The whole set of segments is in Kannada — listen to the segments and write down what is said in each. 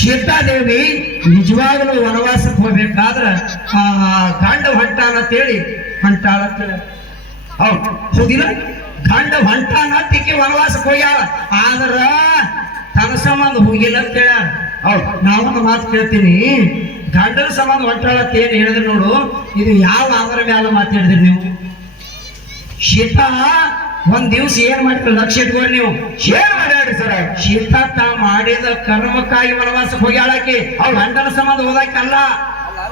ಸೀತಾದೇವಿ ನಿಜವಾಗಲೂ ವನವಾಸಕ್ಕೆ ಹೋಗ್ಬೇಕಾದ್ರ ಗಂಡ ಹೊಂಟಾನ ಅಂತೇಳಿ ಹೊಂಟಾಳ ಹೌದು ಹೌದಿಲ್ಲ ಗಂಡ ಹೊಂಟಾನ ತಿಕ್ಕಿ ವನವಾಸಕ್ಕೆ ಹೋಗ್ಯಾಳ ಆದ್ರ ತನ್ನ ಸಂಬಂಧ ಹೋಗಿಲ್ಲ ಅಂತ ಹೇಳ ಹೌದು ನಾವೊಂದು ಮಾತು ಕೇಳ್ತೀನಿ ಗಂಡನ ಸಂಬಂಧ ಹೊಂಟಾಳ ಅಂತ ಏನ್ ಹೇಳಿದ್ರಿ ನೋಡು ಇದು ಯಾವ ಆಧಾರ ಮ್ಯಾಲ ಮಾತಾಡಿದ್ರಿ ನೀವು ಸೀತಾ ಒಂದ್ ದಿವ್ಸ ಏನ್ ಮಾಡ್ತೀರಿ ಲಕ್ಷ್ಯ ಇಟ್ಕೊಂಡು ನೀವು ಏನ್ ಮಾಡ್ಯಾಡ್ರಿ ಸರ್ ಸೀತಾ ತಾ ಮಾಡಿದ ಕರ್ಮಕ್ಕಾಗಿ ವನವಾಸಕ್ಕೆ ಹೋಗ್ಯಾಳಕಿ ಅವ್ಳು ಗಂಡನ ಸಂಬಂಧ ಹೋದಾಕಲ್ಲ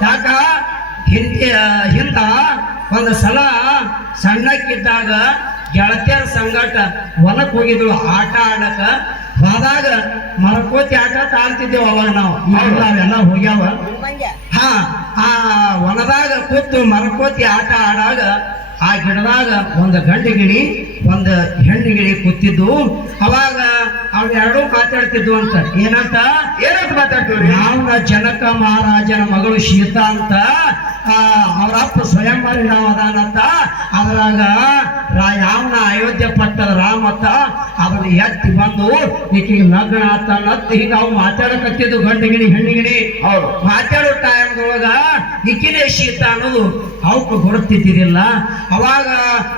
ಯಾಕ ಹಿಂದ ಒಂದು ಸಲ ಸಣ್ಣಕ್ಕಿದ್ದಾಗ ಗೆಳತಿಯರ ಸಂಗಟ ಹೊಲಕ್ ಹೋಗಿದ್ಳು ಆಟ ಆಡಕ ಹೋದಾಗ ಮರಕೋತಿ ಆಟ ಆಡ್ತಿದ್ದೇವ ಅವಾಗ ನಾವು ಅವೆಲ್ಲ ಹೋಗ್ಯಾವ ಆ ಹೊಲದಾಗ ಕೂತು ಮರಕೋತಿ ಆಟ ಆಡಾಗ ಆ ಗಿಡದಾಗ ಒಂದು ಗಂಡು ಗಿಣಿ ಒಂದು ಹೆಣ್ಣು ಗಿಣಿ ಕೂತಿದ್ದು ಅವಾಗ ಅವೆರಡೂ ಮಾತಾಡ್ತಿದ್ವು ಅಂತ ಏನಂತ ಮಾತಾಡ್ತೀವಿ ನಾವು ಜನಕ ಮಹಾರಾಜನ ಮಗಳು ಸೀತಾ ಅಂತ ಅವರಪ್ಪ ಸ್ವಯಂವರಿ ರಾಮ ಅದಾನಂತ ಅದ್ರಾಗ ಯಾವನ ಅಯೋಧ್ಯೆ ಪಟ್ಟದ ರಾಮ ಅಂತ ಅದನ್ನ ಎತ್ತಿ ಬಂದು ಈಕಿಗೆ ಲಗ್ನ ಆತ ಈಗ ನಾವು ಮಾತಾಡಕತ್ತಿದ್ದು ಗಂಡು ಗಿಣಿ ಹೆಣ್ಣು ಗಿಣಿ ಹೌದು ಮಾತಾಡೋ ಟೈಮ್ದೊಳಗ ಈಕಿನೇ ಶೀತ ಅನ್ನೋದು ಅವಕ್ಕೆ ಗುರುತಿದ್ದಿಲ್ಲ ಅವಾಗ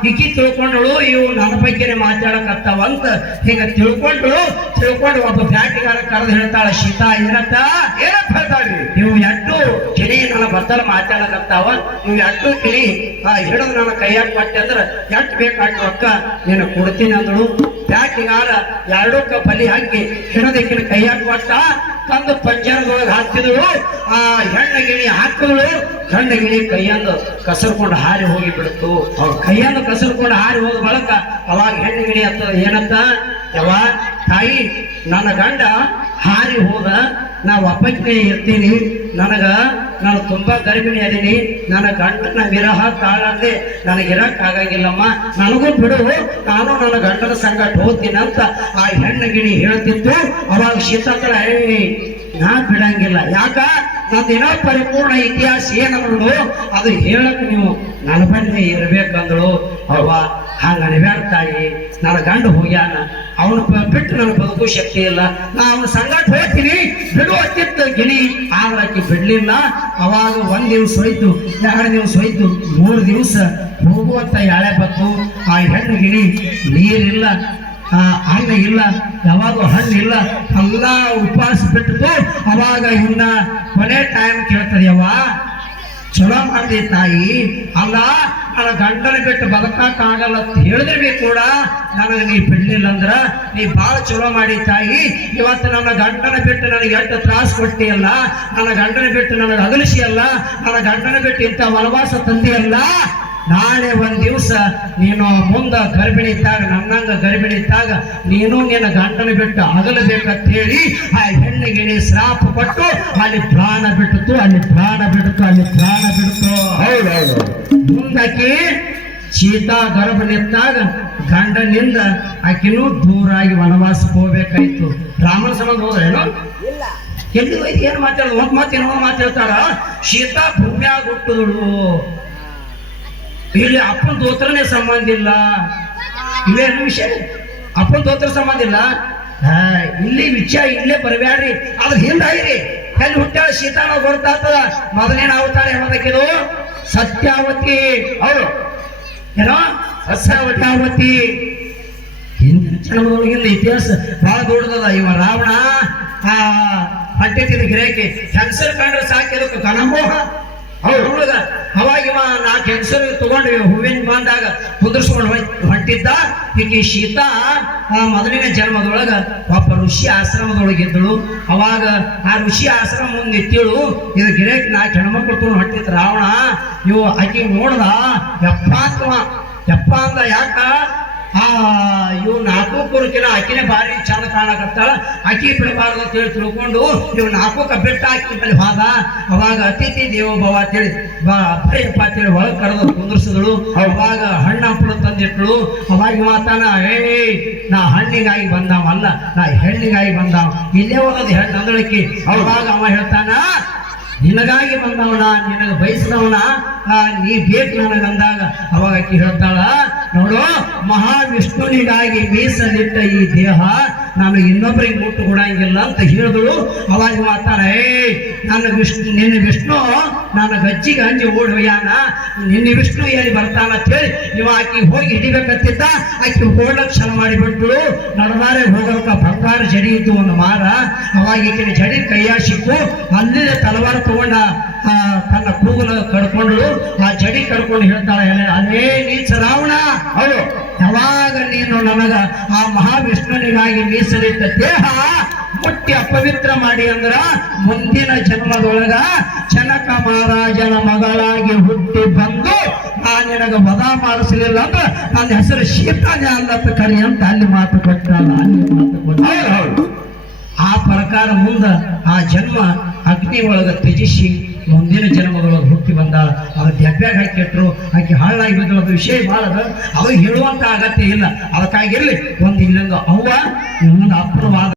ಈಕಿ ತಿಳ್ಕೊಂಡಳು ಇವು ನನ್ನ ಬಗ್ಗೆನೆ ಮಾತಾಡಕತ್ತಾವಂತ ಹೀಗ ತಿಳ್ಕೊಂಡು ಒಬ್ಬ ಬ್ಯಾಟಿಗಾರ ಕರೆದು ಹೇಳ್ತಾಳ ಶೀತಾ ಏನಂತ ಹೇಳ್ತಾಳ್ರಿ ನೀವು ಎಟ್ಟು ಕಿಣಿ ನನ್ನ ಬತ್ತಲು ಮಾತಾಡಕತ್ತಾವ ನೀವು ಎಟ್ಟು ಕಿಣಿ ಹಿಡಿದು ನನ್ನ ಕೈಯಾಗ ಕೊಟ್ಟೆ ಅಂದ್ರ ಎಟ್ಟು ಬೇಕಾಟ್ಟು ಅಕ್ಕ ನೀನು ಕೊಡ್ತೀನಿ ಅಂದಳು ಬ್ಯಾಟಿಗಾರ ಎರಡಕ್ಕ ಬಲಿ ಹಾಕಿ ಹಿಡದಕ್ಕಿನ ಕೈಯಾಗ ಕೊಟ್ಟ ತಂದು ಪಂಜರದೊಳಗೆ ಹಾಕಿದಳು ಆ ಹೆಣ್ಣ ಗಿಣಿ ಹಾಕಿದಳು ಗಂಡ ಗಿಣಿ ಕೈಯಂದು ಕಸರ್ಕೊಂಡು ಹಾರಿ ಹೋಗಿ ಬಿಡ್ತು ಅವ್ರ ಕೈಯಂದು ಕಸರ್ಕೊಂಡು ಹಾರಿ ಹೋದ ಬಳಕ ಅವಾಗ ಹೆಣ್ಣು ಗಿಣಿ ಅಂತ ಏನಂತ ಯಾವ ತಾಯಿ ನನ್ನ ಗಂಡ ಹಾರಿ ಹೋದ ನಾ ಒಬ್ಬಕ್ಕೆ ಇರ್ತೀನಿ ನಾನು ತುಂಬಾ ಗರ್ಭಿಣಿ ಅದೀನಿ ನನ್ನ ಗಂಡನ ವಿರಹ ತಾಳದೆ ನನಗಿರಕ್ ಆಗಂಗಿಲ್ಲಮ್ಮ ನನಗೂ ಬಿಡು ನಾನು ನನ್ನ ಗಂಡನ ಸಂಗಟ ಹೋಗ್ತೀನಿ ಅಂತ ಆ ಹೆಣ್ಣು ಗಿಣಿ ಹೇಳ್ತಿತ್ತು ಅವಾಗ ಶೀತಂದ್ರ ನಾ ಬಿಡಂಗಿಲ್ಲ ಯಾಕ ನಂದಿನ ಪರಿಪೂರ್ಣ ಇತಿಹಾಸ ಏನಂದ್ರು ಅದು ಹೇಳಕ್ ನೀವು ನನ್ನ ಬಳಿ ಇರ್ಬೇಕಂದಳು ಅವ್ವ ಹಂಗ ಅನಿಬ್ಯಾಡ್ತಾಯಿ ನನ್ನ ಗಂಡ ಹೋಗ್ಯಾನ ಅವನು ಬಿಟ್ಟು ನನಗೆ ಬದುಕು ಶಕ್ತಿ ಇಲ್ಲ ನಾ ಅವನ ಸಂಗಟ ಹೋಗ್ತೀನಿ ಬಿಡುವತ್ತಿತ್ತು ಗಿಣಿ ಆದ್ರಾಕಿ ಬಿಡ್ಲಿಲ್ಲ ಅವಾಗ ಒಂದ್ ದಿವ್ಸ ಹೋಯ್ತು 2 ದಿವ್ಸ ಹೋಯ್ತು 3 ದಿವ್ಸ ಹೋಗುವಂತ ಯಾಳೆ ಬತ್ತು ಆ ಹೆಣ್ಣು ಗಿಣಿ ನೀರಿಲ್ಲ ಹಣ್ಣ ಇಲ್ಲ ಯಾವಾಗ ಹಣ್ಣು ಇಲ್ಲ ಎಲ್ಲ ಉಪವಾಸ ಬಿಟ್ಟು ಅವಾಗ ಇವನ್ನ ಕೊನೆ ಟೈಮ್ ಕೇಳ್ತದೆಯವ್ವ ಚಲೋ ಮಾಡಿದೆ ತಾಯಿ ಅಲ್ಲ ನನ್ನ ಗಂಡನ ಬಿಟ್ಟು ಬದುಕಾಗಲ್ಲ ಅಂತ ಹೇಳಿದ್ರೆ ಕೂಡ ನನಗೆ ನೀ ಬಿಡ್ಲಿಲ್ಲ ಅಂದ್ರ ನೀ ಬಾಳ ಚಲೋ ಮಾಡಿ ತಾಯಿ ಇವತ್ತು ನನ್ನ ಗಂಡನ ಬಿಟ್ಟು ನನಗೆ ಎಷ್ಟು ತ್ರಾಸ ಕೊಟ್ಟಿಯಲ್ಲ ನನ್ನ ಗಂಡನ ಬಿಟ್ಟು ನನಗೆ ಅಗಲಿಸಿ ಅಲ್ಲ ನನ್ನ ಗಂಡನ ಬಿಟ್ಟು ಇಂಥ ವನವಾಸ ತಂದೆಯಲ್ಲ ನಾಳೆ ಒಂದ್ ದಿವ್ಸ ನೀನು ಮುಂದ ಗರ್ಭಿಣಿ ಇದ್ದಾಗ ನನ್ನಂಗ ಗರ್ಭಿಣಿ ಇದ್ದಾಗ ನೀನು ನಿನ್ನ ಗಂಡನ ಬಿಟ್ಟು ಅಗಲಬೇಕಂತ ಹೇಳಿ ಆ ಹೆಣ್ಣಿಗೆ ಶ್ರಾಪ ಕೊಟ್ಟು ಅಲ್ಲಿ ಪ್ರಾಣ ಬಿಟ್ಟಿತು ಹೌದೌದು ಮುಂದಕ್ಕೆ ಸೀತಾ ಗರ್ಭ ನಿಂತಾಗ ಗಂಡನಿಂದ ಆಕಿನೂ ದೂರಾಗಿ ವನವಾಸಕ್ಕೆ ಹೋಗ್ಬೇಕಾಯ್ತು ರಾಮನ ಸಂಬಂಧ ಹೋದ್ರೇನು ಎಲ್ಲಿ ಹೋಯ್ತು ಏನ್ ಮಾತಾಡೋದು ಒಂದ್ ಮಾತೇನೋ ಮಾತಾಡ್ತಾರ ಸೀತಾ ಭೂಮಿಯಾಗ ಹುಟ್ಟಿದಳು ಇಲ್ಲಿ ಅಪ್ಪನ ದೋತ್ರನೇ ಸಂಬಂಧ ಇಲ್ಲ ಇವೇನು ವಿಷಯ ಅಪ್ಪನ ದೋತ್ರ ಸಂಬಂಧ ಇಲ್ಲ ಇಲ್ಲಿ ವಿಷಯ ಇಲ್ಲೇ ಬರಬ್ಯಾಡ್ರಿ ಅದ್ರ ಹಿಂದಾಗಿರಿ ಎಲ್ಲಿ ಹುಟ್ಟಾಳ ಸೀತಾನ ಗೊತ್ತಾಗ್ತದ ಮೊದಲೇನ ಅವತಾರ ಯಾವದಕ್ಕಿದು ಸತ್ಯಾವತಿ ಅವರು ಏನೋ ಸತ್ಯಾವತಿ ಹಿಂದಿನ ಜನ್ಮದೊಳಗಿಂದ ಇತಿಹಾಸ ಬಹಳ ದೊಡ್ಡದದ ಇವ ರಾವಣ ಹೊಂಟಿದ್ದ ಗಿರಾಕಿ ಹೆಂಗಸರ್ ಕಂಡ್ರೆ ಸಾಕಿದಕ್ಕೆ ಘನಮೋಹ ಅವ್ರೊಳಗ ಅವಾಗ ಇವ 4 ಹೆಂಗಸರು ತಗೊಂಡು ಹೂವಿನ ಬಂದಾಗ ಕುದುರ್ಸ್ಕೊಂಡು ಹೊಂಟಿದ್ದ ಈಕಿ ಸೀತಾ ಮೊದಲಿನ ಜನ್ಮದೊಳಗ ಒಬ್ಬ ಋಷಿ ಆಶ್ರಮದೊಳಗಿದ್ದಳು ಅವಾಗ ಆ ಋಷಿ ಆಶ್ರಮ ಮುಂದೆ ನಿಂತಿಳು ಇದು ಗಿರಾಕಿ 4 ಹೆಣ್ಮಕ್ಳು ತಗೊಂಡು ಹೊಂಟಿದ್ ರಾವಣ ಇವು ಆಕಿ ನೋಡ್ದ ಯಪ್ಪ ಅಂದ ಯಾಕ ಇವ್ 4 ಕುರುಕಿನ ಆಕಿನೇ ಭಾರಿ ಚಂದ ಕಾಣಕತ್ತಾಳ ಆಕಿ ಬಿಡಬಾರ್ದು ಅಂತ ಹೇಳಿ ತಿಳ್ಕೊಂಡು ಇವ್ 4 ಬೆಟ್ಟ ಹಾಕಿ ಮೇಲೆ ಹೋದ ಅವಾಗ ಅತಿಥಿ ದೇವೋಭವ ಅಂತೇಳಿ ಬರೀಪ್ಪ ಅಂತೇಳಿ ಒಳಗೆ ಕರೆದು ಕುಂದ್ರಿಸಿದಳು ಅವಾಗ ಹಣ್ಣು ಹಂಪಲು ತಂದಿಟ್ಳು ಅವಾಗ ಮಾತಾನ ನಾ ಹಣ್ಣಿಗಾಗಿ ಬಂದಾವಲ್ಲ ನಾ ಹೆಣ್ಣಿಗಾಗಿ ಬಂದಾವ ಇಲ್ಲೇ ಹೋಗೋದು ಹೆಣ್ಣು ಅಂದಳಕಿ ಅವಾಗ ಅವ ಹೇಳ್ತಾನ ನಿನಗಾಗಿ ಬಂದವನ ನಿನಗೆ ಬಯಸಿದವನ ನೀ ಬೇಕು ನನಗಂದಾಗ ಅವಾಗ ಆಕಿ ಹೇಳ್ತಾಳ ನೋಡು ಮಹಾವಿಷ್ಣುನಿಗಾಗಿ ಮೀಸಲಿಟ್ಟ ಈ ದೇಹ ನಾನು ಇನ್ನೊಬ್ಬರಿಗೆ ಮುಟ್ಟು ಕೊಡಂಗಿಲ್ಲ ಅಂತ ಹೇಳಿದಳು. ಅವಾಗ ಮಾತಾಡ, ನಿನ್ನ ವಿಷ್ಣು ನಾನು ಗಜ್ಜಿಗೆ ಅಂಜಿ ಓಡಿ ಹೋಗ್ಯಾನ, ನಿನ್ನ ವಿಷ್ಣು ಎಲ್ಲಿ ಬರ್ತಾನ ಅಂತ ಹೇಳಿ ಇವ ಆಕಿ ಹೋಗಿ ಹಿಡಿಬೇಕಂತಿದ್ದ. ಆಕಿ ಓಡ್ಲಕ್ ಕ್ಷಣ ಮಾಡಿಬಿಟ್ಳು. ನಡಬಾರೆ ಹೋಗೋಕ ಬಂಗಾರ ಜಡಿ ಇದ್ದು ಒಂದು ಮಾರ. ಅವಾಗ ಈಗಿನ ಜಡಿ ಕೈಯ ಸಿಕ್ಕು. ಅಲ್ಲೇ ತಲವಾರ ತಗೊಂಡ ತನ್ನ ಕೂಗಲು ಕಡ್ಕೊಂಡ್ಳು. ಆ ಜಡಿ ಕಡ್ಕೊಂಡು ಹೇಳ್ತಾಳೆ, ಅಲ್ಲೇ ನೀಚ ರಾವಣ, ಹೌದು, ಯಾವಾಗ ನೀನು ನನಗ ಆ ಮಹಾವಿಷ್ಣುನಿಗಾಗಿ ಮೀಸಲಿಟ್ಟ ದೇಹ ಮುಟ್ಟಿ ಅಪವಿತ್ರ ಮಾಡಿ ಅಂದ್ರ ಮುಂದಿನ ಜನ್ಮದೊಳಗ ಜನಕ ಮಹಾರಾಜನ ಮಗಳಾಗಿ ಹುಟ್ಟಿ ಬಂದು ನಿನಗ ವಧ ಮಾಡಿಸಲಿಲ್ಲ ಅಂದ್ರೆ ನನ್ನ ಹೆಸರು ಶೀತಾನೆ ಅಲ್ಲತ್ತ ಕರಿ ಅಂತ ಅಲ್ಲಿ ಮಾತು ಕೊಟ್ಟಲ್ಲ. ಹೌದು, ಹೌದು. ಆ ಪ್ರಕಾರ ಮುಂದ ಆ ಜನ್ಮ ಅಗ್ನಿ ಒಳಗ ತ್ಯಜಿಸಿ ಮುಂದಿನ ಜನ್ಮದೊಳಗೆ ಹುಟ್ಟಿ ಬಂದಾಳ. ಅವ ದೆಬ್ಬ್ಯಾಗ ಹಾಕಿಟ್ರು, ಆಕೆ ಹಾಳಾಗಿ ಬಿದ್ದು. ಅದು ವಿಷಯ ಭಾಳ ಅವಾಗ ಹೇಳುವಂತ ಅಗತ್ಯ ಇಲ್ಲ. ಅದಕ್ಕಾಗಿರ್ಲಿ ಒಂದು ಇಲ್ಲೊಂದು ಅವ್ವ ಇನ್ನೊಂದು ಅಪ್ರವಾದ